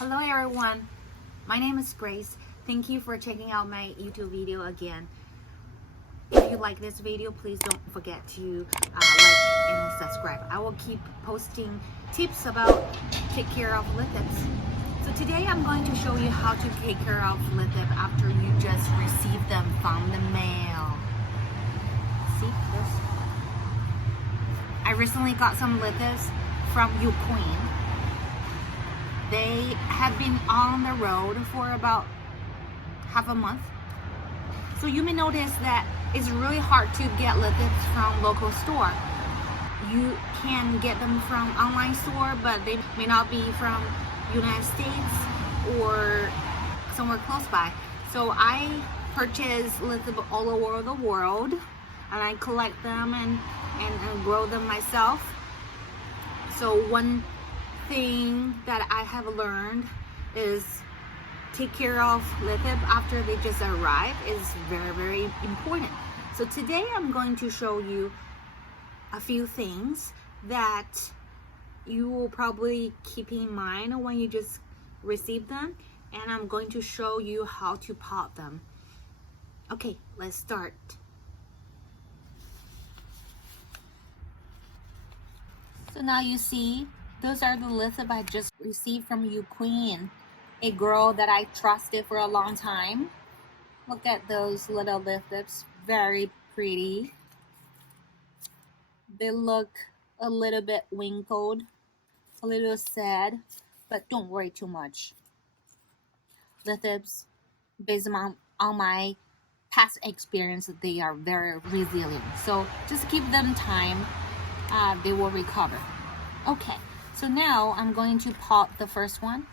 Hello everyone, my name is Grace. Thank you for checking out my YouTube video again. If you like this video, please don't forget to like and subscribe. I will keep posting tips about take care of lithops. So today I'm going to show you how to take care of lithops after you just receive them from the mail. See this? I recently got some lithops from Ukraine. They have been on the road for about half a month. So you may notice that it's really hard to get lithops from local store. You can get them from online store, but they may not be from United States or somewhere close by. So I purchase lithops all over the world, and I collect them and grow them myself. So one thing that I have learned is take care of lithops after they just arrive is very important. So today I'm going to show you a few things that you will probably keep in mind when you just receive them, and I'm going to show you how to pot them. Okay, let's start. So now you see those are the lithops I just received from Ukraine, a girl that I trusted for a long time. Look at those little lithops, very pretty. They look a little bit wrinkled, a little sad, but don't worry too much. Lithops, based on my past experience, they are very resilient. So just give them time, they will recover. Okay. So now I'm going to pot the first one.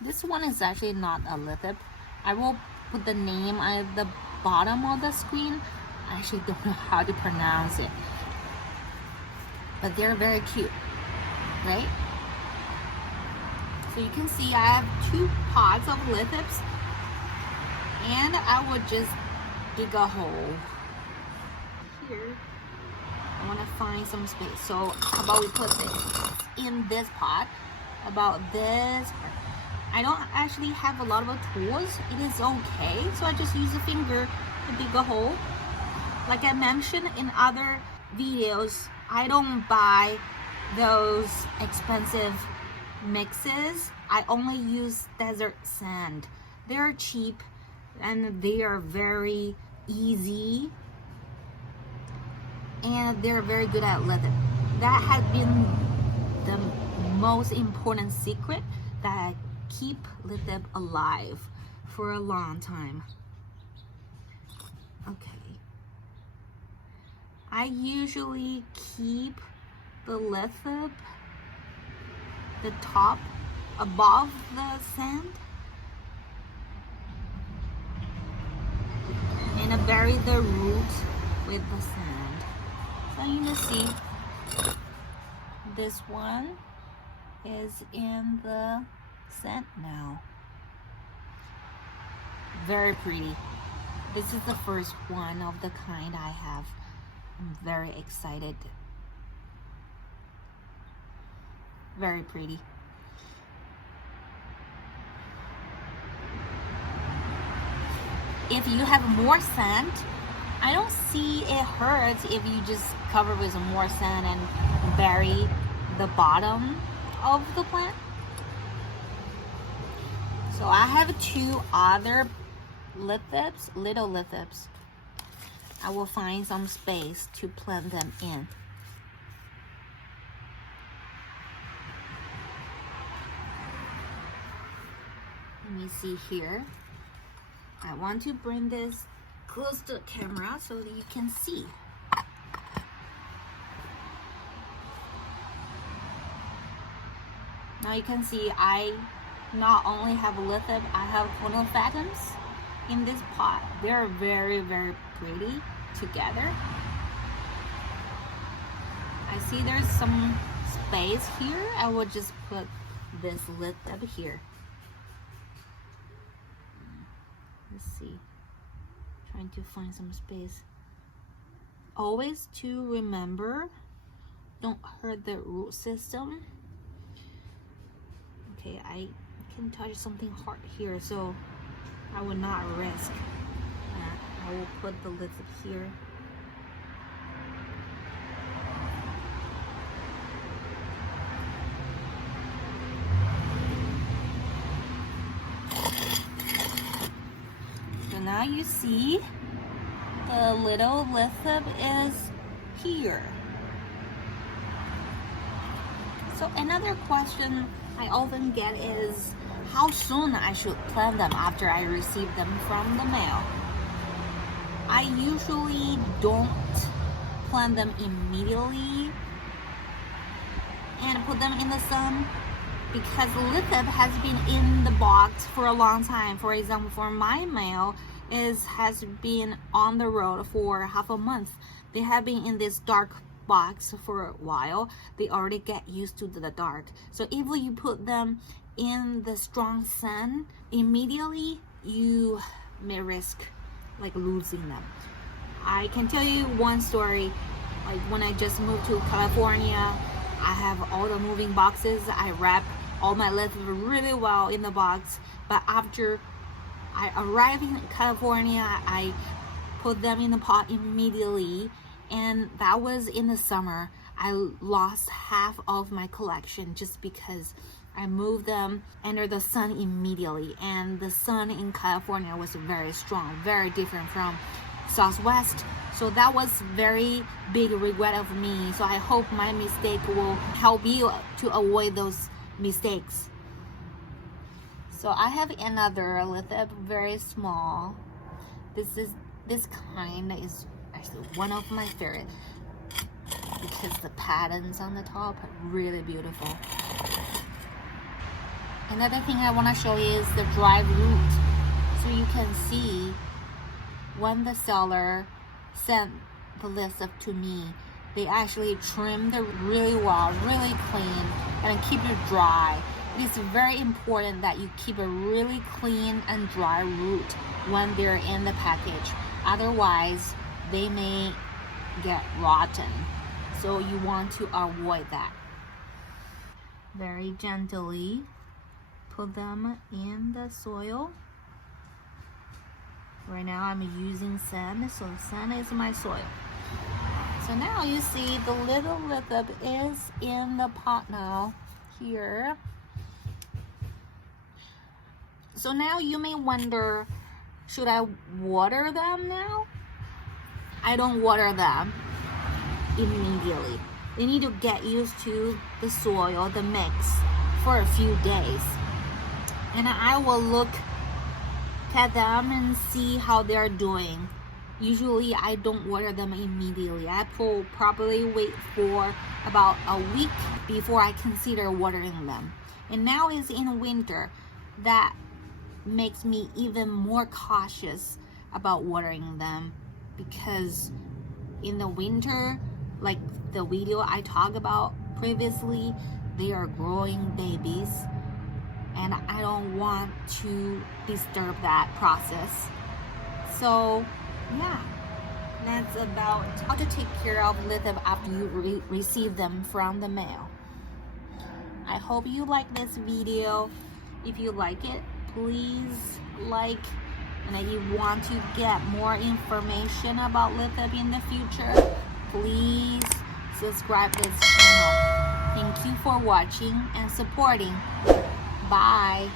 This one is actually not a lithop. I will put the name at the bottom of the screen. I actually don't know how to pronounce it. But they're very cute, right? So you can see I have 2 pots of lithops, and I would just dig a hole here. I want to find some space. So how about we put this in this pot, about this. I don't actually have a lot of tools. It is okay. So I just use a finger to dig a hole. Like I mentioned in other videos, I don't buy those expensive mixes. I only use desert sand. They're cheap and they are very easy. And they're very good at lithops. That has been the most important secret that keep lithops alive for a long time. Okay. I usually keep the lithop, the top, above the sand, and I bury the root with the sand. So you can see this one is in the sand now. Very pretty. This is the first one of the kind I have. I'm very excited. Very pretty. If you have more sand, I don't see it hurts if you just cover with more sand and bury the bottom of the plant. So I have 2 other lithops, little lithops. I will find some space to plant them in. Let me see here. I want to bring this close to the camera so that you can see. Now you can see I not only have lithops, I have dorotheae in this pot. They're very pretty together. I see there's some space here. I will just put this lithop here. Let's see. Trying to find some space. Always to remember, don't hurt the root system. Okay, I can touch something hard here, so I will not risk. I will put the lithops here. So now you see the little lithop is here. So another question I often get is how soon I should plant them after I receive them from the mail. I usually don't plant them immediately and put them in the sun because the lithop has been in the box for a long time. For example, for my mail has been on the road for half a month. They have been in this dark box for a while. They already get used to the dark. So if you put them in the strong sun immediately, you may risk like losing them. I can tell you one story. Like when I just moved to California, I have all the moving boxes. I wrap all my lithops really well in the box, but after I arrived in California, I put them in the pot immediately, and that was in the summer. I lost half of my collection just because I moved them under the sun immediately, and the sun in California was very strong, very different from Southwest. So that was very big regret of me. So I hope my mistake will help you to avoid those mistakes. So I have another lithop, very small. This kind is actually one of my favorite because the patterns on the top are really beautiful. Another thing I want to show you is the dry root. So you can see when the seller sent the lithops to me, they actually trimmed it really well, really clean, and keep it dry. It is very important that you keep a really clean and dry root when they're in the package. Otherwise, they may get rotten. So you want to avoid that. Very gently put them in the soil. Right now I'm using sand, so sand is my soil. So now you see the little lithop is in the pot now here. So now you may wonder, should I water them now? I don't water them immediately. They need to get used to the soil, the mix, for a few days. And I will look at them and see how they're doing. Usually I don't water them immediately. I will probably wait for about a week before I consider watering them. And now it's in winter. That makes me even more cautious about watering them, because in the winter, like the video I talked about previously, they are growing babies, and I don't want to disturb that process. So yeah, that's about how to take care of lithops after you receive them from the mail. I hope you like this video. If you like it, please like, and if you want to get more information about lithops in the future, please subscribe this channel. Thank you for watching and supporting. Bye.